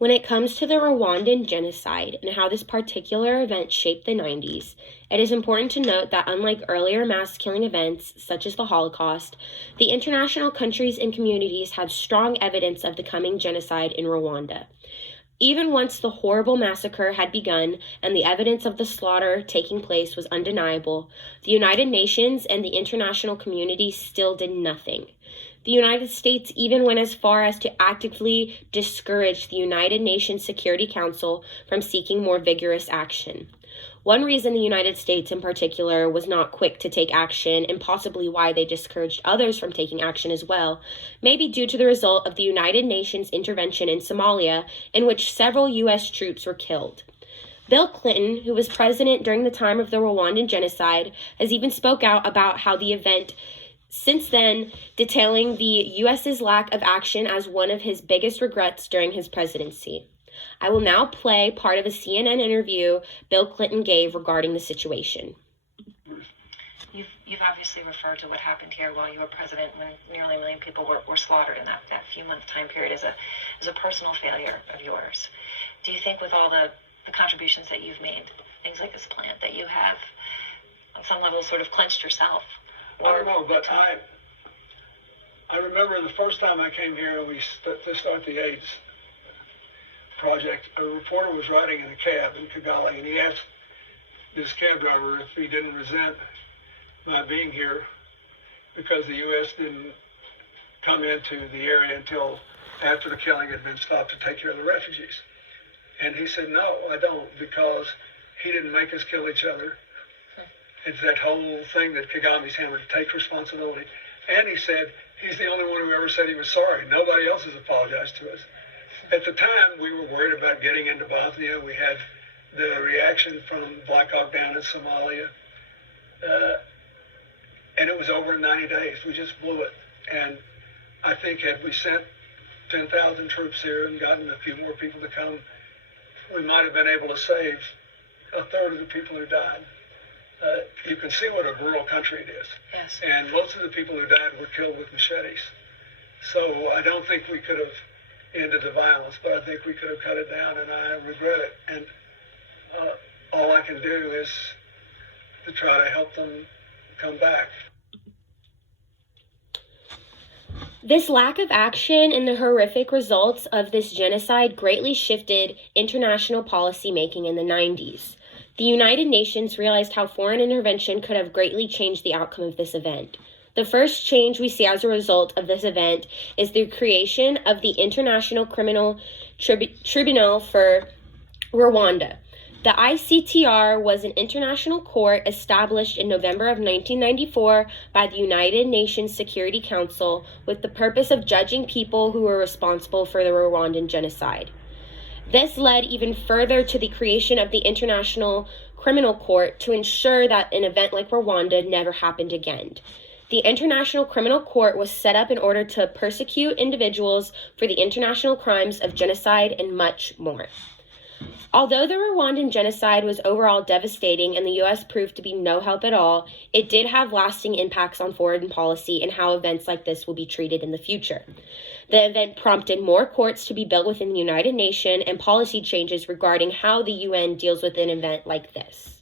When it comes to the Rwandan genocide and how this particular event shaped the 90s, it is important to note that unlike earlier mass killing events, such as the Holocaust, the international countries and communities had strong evidence of the coming genocide in Rwanda. Even once the horrible massacre had begun and the evidence of the slaughter taking place was undeniable, the United Nations and the international community still did nothing. The United States even went as far as to actively discourage the United Nations Security Council from seeking more vigorous action. One reason the United States in particular was not quick to take action, and possibly why they discouraged others from taking action as well, may be due to the result of the United Nations intervention in Somalia, in which several U.S. troops were killed. Bill Clinton, who was president during the time of the Rwandan genocide, has even spoke out about how the event since then, detailing the U.S.'s lack of action as one of his biggest regrets during his presidency. I will now play part of a CNN interview Bill Clinton gave regarding the situation. You've obviously referred to what happened here while you were president, when nearly 1 million people were slaughtered in that few-month time period, as a personal failure of yours. Do you think with all the contributions that you've made, things like this plant, that you have, on some level, sort of clenched yourself? I don't know, but I remember the first time I came here to start the AIDS project, a reporter was riding in a cab in Kigali, and he asked this cab driver if he didn't resent my being here because the U.S. didn't come into the area until after the killing had been stopped to take care of the refugees. And he said, no, I don't, because he didn't make us kill each other. It's that whole thing that Kagami's hammered, take responsibility. And he said he's the only one who ever said he was sorry. Nobody else has apologized to us. At the time, we were worried about getting into Bosnia. We had the reaction from Black Hawk Down in Somalia. And it was over in 90 days. We just blew it. And I think had we sent 10,000 troops here and gotten a few more people to come, we might have been able to save a third of the people who died. You can see what a rural country it is. Yes. And most of the people who died were killed with machetes. So I don't think we could have ended the violence, but I think we could have cut it down, and I regret it. And all I can do is to try to help them come back. This lack of action and the horrific results of this genocide greatly shifted international policy making in the 90s. The United Nations realized how foreign intervention could have greatly changed the outcome of this event. The first change we see as a result of this event is the creation of the International Criminal Tribunal for Rwanda. The ICTR was an international court established in November of 1994 by the United Nations Security Council with the purpose of judging people who were responsible for the Rwandan genocide. This led even further to the creation of the International Criminal Court to ensure that an event like Rwanda never happened again. The International Criminal Court was set up in order to persecute individuals for the international crimes of genocide and much more. Although the Rwandan genocide was overall devastating and the U.S. proved to be no help at all, it did have lasting impacts on foreign policy and how events like this will be treated in the future. The event prompted more courts to be built within the United Nations and policy changes regarding how the UN deals with an event like this.